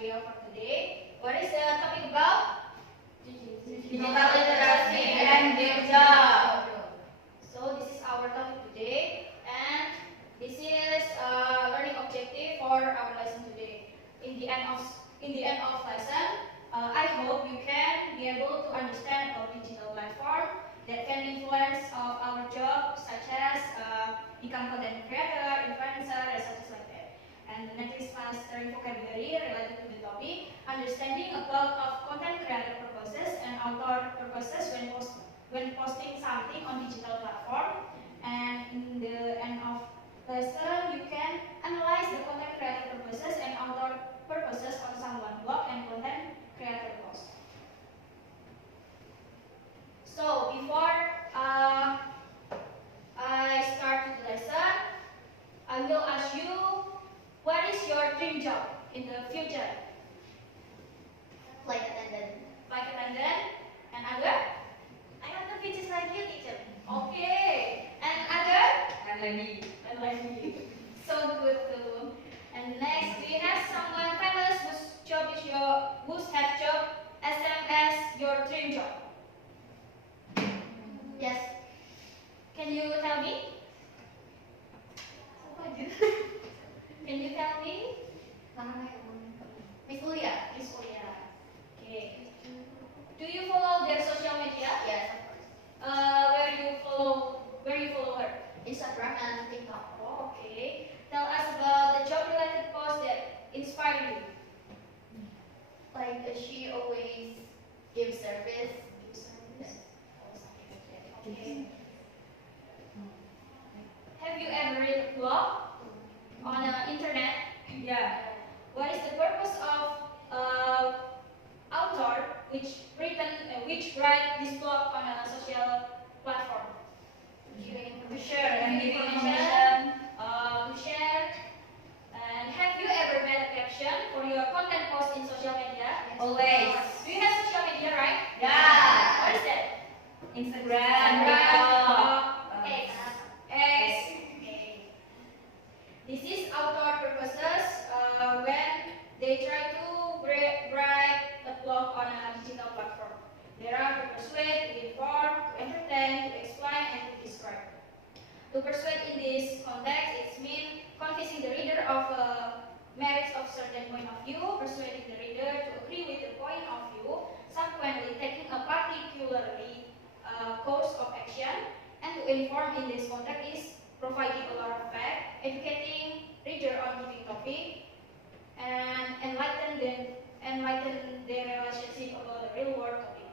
material for today. What is the topic about? Digital literacy and good job. So this is our topic today, and this is learning objective for our lesson today. In the end of lesson, I hope you can be able to understand about digital platform that can influence our job, such as become content creator, influencer, and such like that. And the next is mastering vocabulary related to the topic, understanding about of content creator purposes and author purposes when posting something on digital platform. And in the end of lesson, you can analyze the content creator purposes and author purposes on someone blog and content creator post. So before I start the lesson, I will ask you, what is your dream job in the future? Flight attendant. Flight attendant, and other? I want to be just like you, teacher. Okay, and other? Landlady. Landlady. So good too. And next, do you have someone famous whose have job same as your dream job? Yes. Can you tell me? Can you tell me? Miss Ulia. Miss Olia. Okay. Do you follow their social media? Yes, of course. Where you follow her? Instagram and TikTok. Oh, okay. Tell us about the job-related post that inspire you. Like she always gives service. Yes. Okay. Have you ever read a blog on the internet? Yeah. What is the purpose of author which write this blog on a social platform? To share and give information, to share. And have you ever made a caption for your content post in social media? Always. Do you have social media, right? Yeah. What is that? Instagram. X. X. This is author purposes when they try to write a blog on a digital platform. There are to persuade, to inform, to entertain, to explain, and to describe. To persuade in this context, it means convincing the reader of merits of certain point of view, persuading the reader to agree with the point of view, subsequently taking a particularly course of action, and to inform in this context is providing a lot of facts, educating reader on given topic, and enlighten their relationship about the real world topic.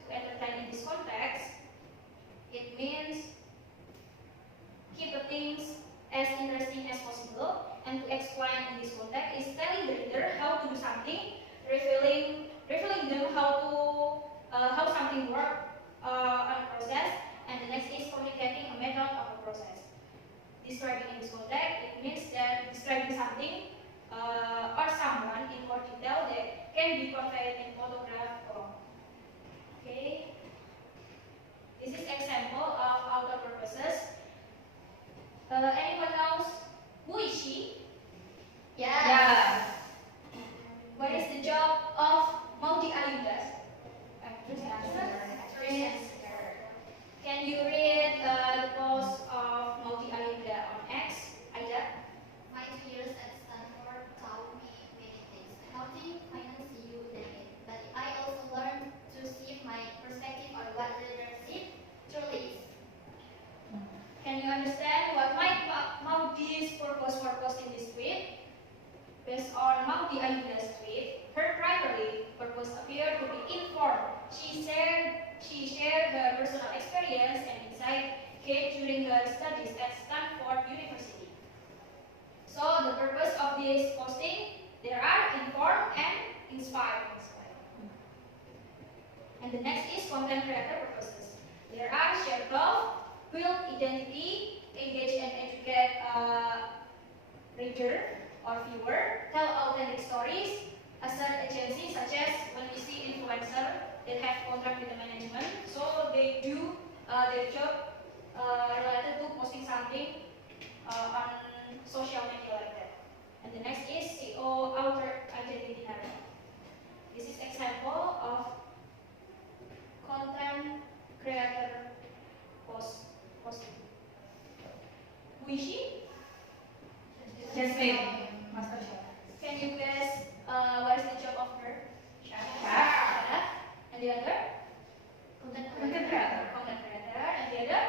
To entertain in this context, it means keep the things as interesting as possible, and to explain in this context is telling the reader how to do something, revealing them how something works on a process, and the next is communicating a method of a process. Describing in this context, it means that describing something or someone in more detail that can be conveyed in photograph or. Okay. This is example of author purposes. Anyone knows who is she? Yeah. What is the job of Maudy Ayuda? Actress. Can you read the post of Maudy Ayuda on X? Aida? My 2 years at Stanford taught me many things. Accounting, finance, you name it. But I also learned to shift my perspective on what leadership truly is. Can you understand what Maudy's purpose for posting this tweet? Based on Maudy Ayuda's tweet, her primary purpose appeared to be informed. She shared her personal experience and insight gained during her studies at Stanford University. So the purpose of this posting, there are inform and inspire. And the next is content creator purposes. There are share love, build identity, engage and educate reader or viewer, tell authentic stories, assert agency, such as when we see influencer that have contract with the management, so they do their job related to posting something on social media like that. And the next is CO outer identity narrative. This is example of content creator posting. Who is she? Jasmine, Master Chef. Can you guess what is the job of her? Chef. And the other? Content Content creator. creator. Content creator. And the other?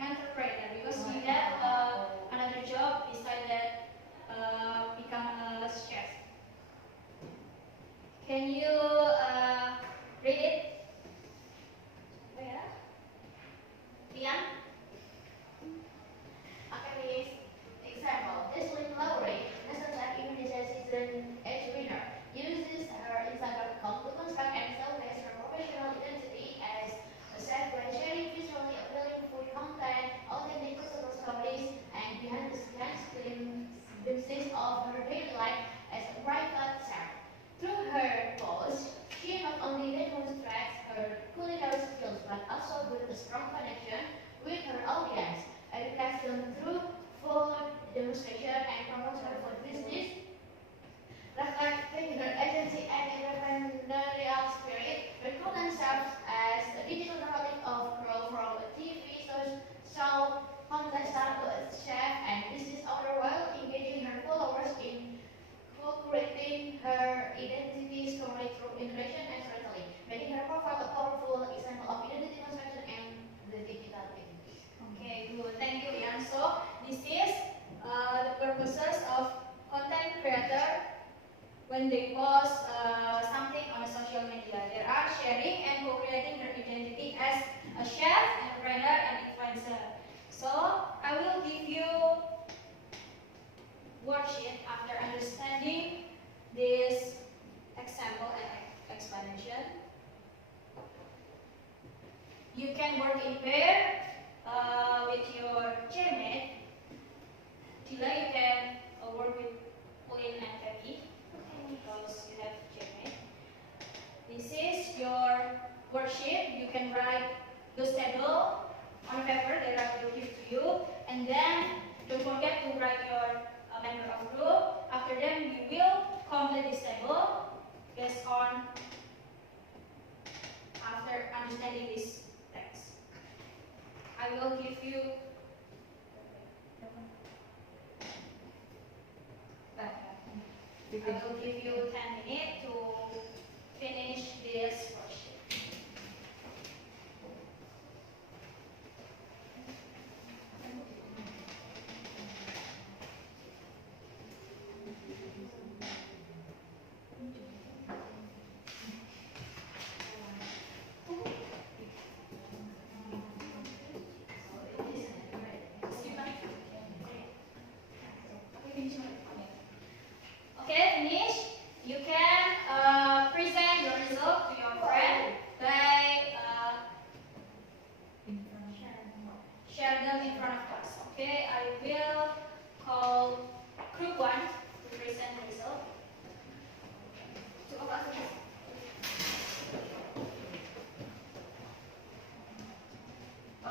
Entrepreneur. Because we have another job beside that, become a chef. Can you read it? Where? Lian? Okay, please. Example, this little Lowry, National Chef Indonesia Season 8 winner, uses her Instagram account to construct and showcase her professional identity as a chef by sharing visually appealing food content, authentic personal stories, and behind-the-scenes glimpses of her daily life as a private chef. Through her posts, she not only demonstrates her culinary skills but also builds a strong connection with her audience. Education through food demonstration and promotion for business, reflecting her agency and entrepreneurial spirit. Her content serves as a digital narrative of growth from a TV show content star to a chef and business owner while engaging her followers in co-creating her identity story through innovation and storytelling, making her profile a powerful example of identity construction and the digital age. Okay, good. Thank you, Lian. So this is the purposes of content creator when they post something on a social media. They are sharing and co-creating their identity as a chef, entrepreneur, and influencer. So I will give you worksheet after understanding this example and explanation. You can work in pair with your chairmate. Tila, you can work with Pauline and Becky because you have chairmate. This is your worksheet. You can write those tables on paper that I will give to you, and then don't forget to write your member of group. After that, you will complete this table based on after understanding this text. I will give you I will give you 10 minutes to finish this worksheet. Okay, finish. You can present your result to your friend by share them in front of class. Okay, I will call group 1 to present the result.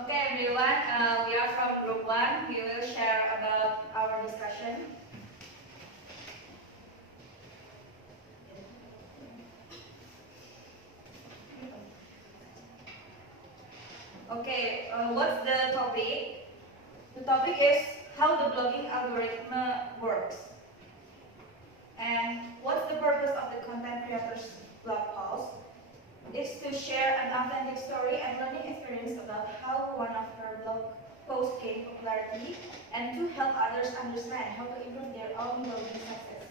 Okay, everyone. We are from Group 1. We will share about our discussion. Okay, what's the topic? The topic is how the blogging algorithm works. And what's the purpose of the content creators blog post? It's to share an authentic story and learning experience about how one of her blog posts gained popularity and to help others understand how to improve their own blogging success.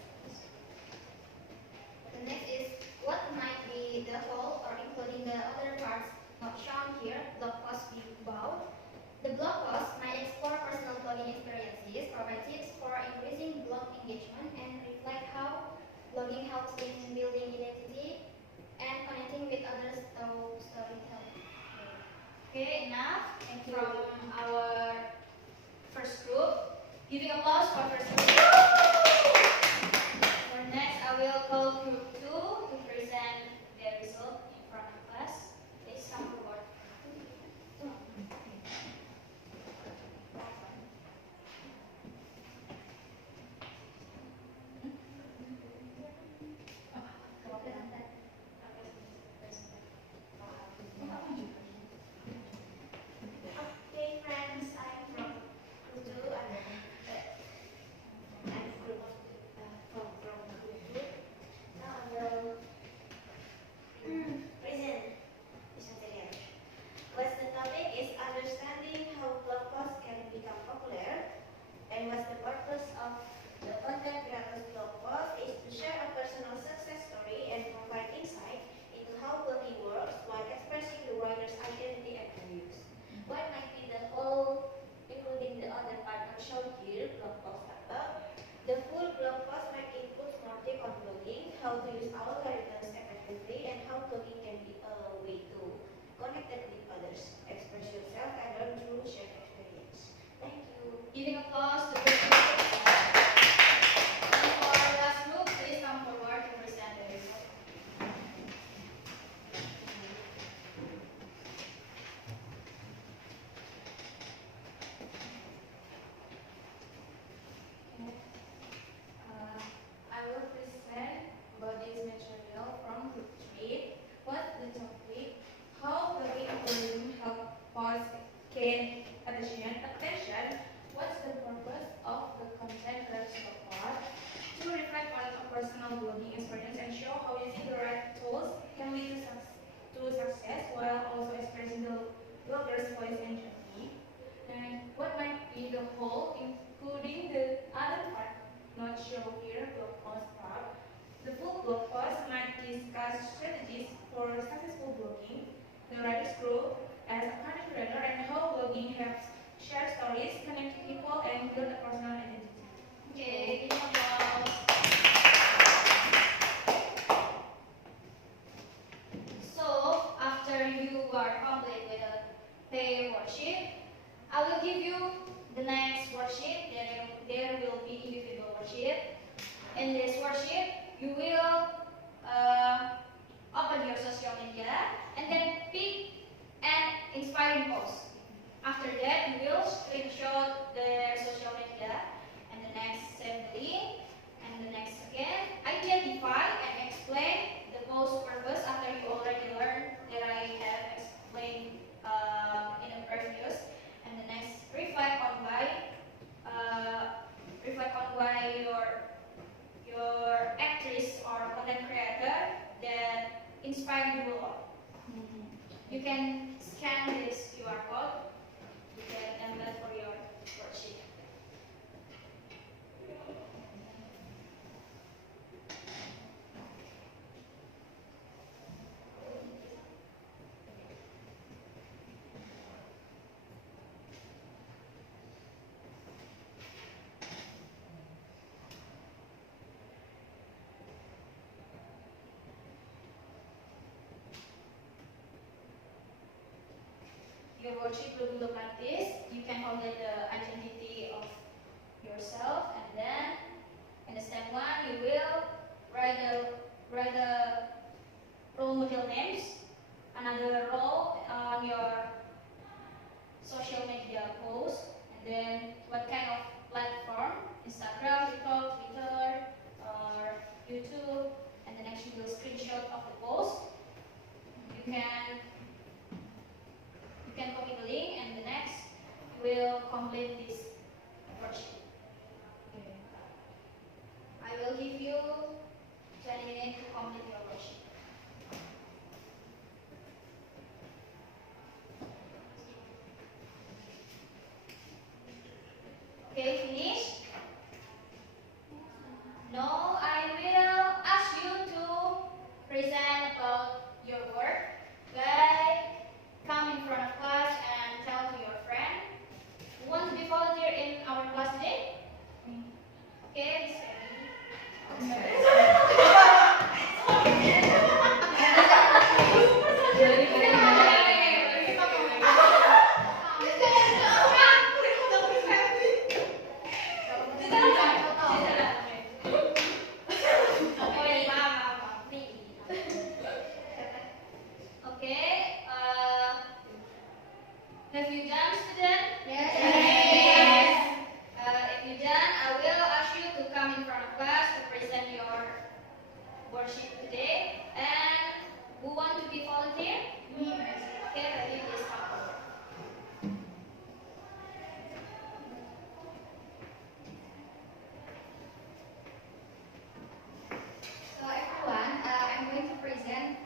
The next is what might be the whole or including the other parts not shown here, blog post being about. The blog post might explore personal blogging experiences, provide tips for increasing blog engagement, and reflect how blogging helps in building identity and connecting with others through storytelling. Okay, enough. And from our first group, giving applause for first group. For next, I will call group 2 to present their result in front of class. Please come forward. can scan this QR code. You can embed for your worksheet. Your worksheet will look like this. You can calculate the identity of yourself, and then in the step 1 you will write the role model names, another role on your social media post, and then what kind of platform, Instagram, TikTok, Twitter, or YouTube, and the next you will screenshot of the post. You can copy the link, and the next you will complete this worksheet. I will give you 20 minutes to complete your worksheet. Okay, finish? Now I will ask you to present about your work by come in front of class and tell to your friend. Who wants to be volunteer in our class today? Okay, this Okay, have you done, student? Yes. If you done, I will ask you to come in front of class to present your worksheet today. And who want to be volunteer? Okay, ready, please come forward. So everyone, I'm going to present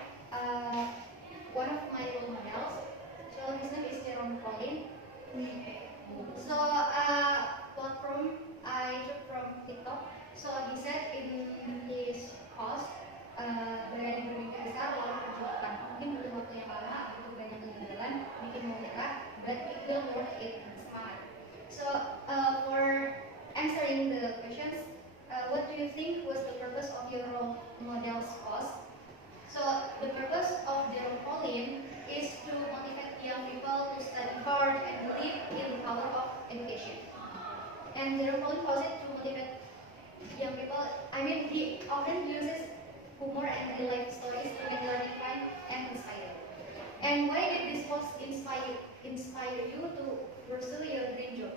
one of my role models. So his name is Jerome Colin. So platform I took from TikTok. So he said in his post, berani bermimpi besar lalu perjuangkan. Mungkin butuh waktu yang lama, butuh banyak kegagalan, bikin mau menyerah, but it will worth it semangat. So for answering the questions, what do you think was the purpose of your role model's post? So the purpose of Jerome Colin is to motivate young people to study hard and believe in the power of education. And Jerome Colin calls it to motivate young people. I mean, he often uses humor and real life stories to make learning fun and inspiring. And why did this post inspire you to pursue your dream job?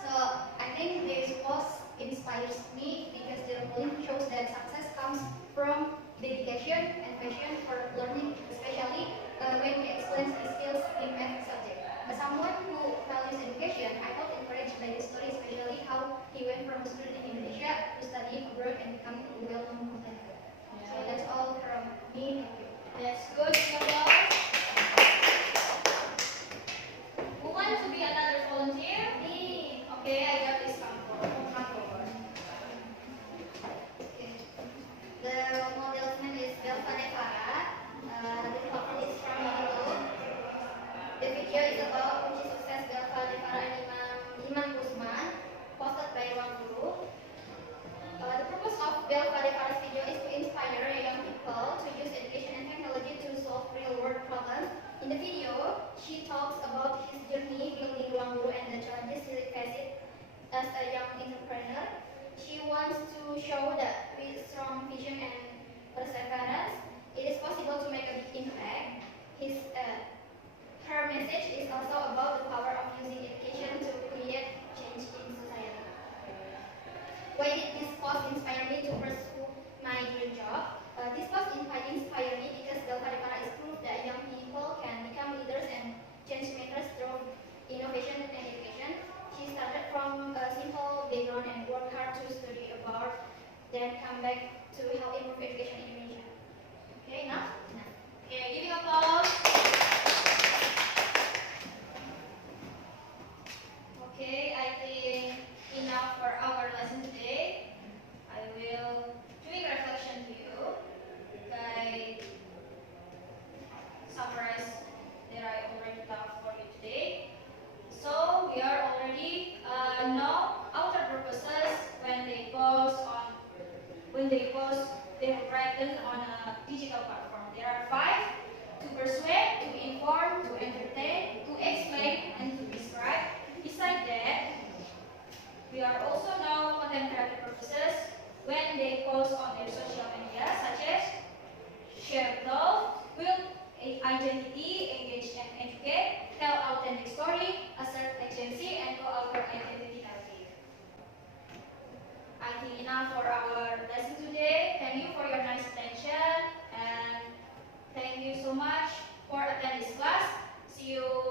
So I think this post inspires me because Jerome Colin shows that success comes from dedication and passion for learning, especially when he explains his skills in math subject. As someone who values education, I felt encouraged by this story, especially how he went from a student in Indonesia to studying abroad and becoming a well-known content creator. So that's all from me. Thank you. That's good, applause. Who wants to be another volunteer? Me. Okay, I got this come forward. Okay. The model's name is Belva Nevara. The photo is from YouTube. The video is about kunci sukses Belva Nevara and Iman Guzman, posted by Ruang Guru. The purpose of Belva Nevara's video is to inspire young people to use education and technology to solve real-world problems. In the video, she talks about his journey building Ruang Guru and the challenges he faced as a young entrepreneur. She wants to show that with strong vision and perseverance, it is possible to make a big impact. Her message is also about the power of using education to create change in society. Why did this post inspire me to pursue my dream job? This post inspired me because Belva Nevara is proof that young people can become leaders and change makers through innovation and education. She started from a simple background and worked hard to study abroad, then come back to help improve education in Indonesia. Okay, enough? Okay, giving applause. persuade, to inform, to entertain, to explain, and to describe. Besides that, we are also know content creator purposes when they post on their social media, such as share love, build identity, engage and educate, tell authentic story, assert agency, and co-author identity narrative. I think enough for our lesson today. Thank you for your nice attention and thank you so much for attending this class. See you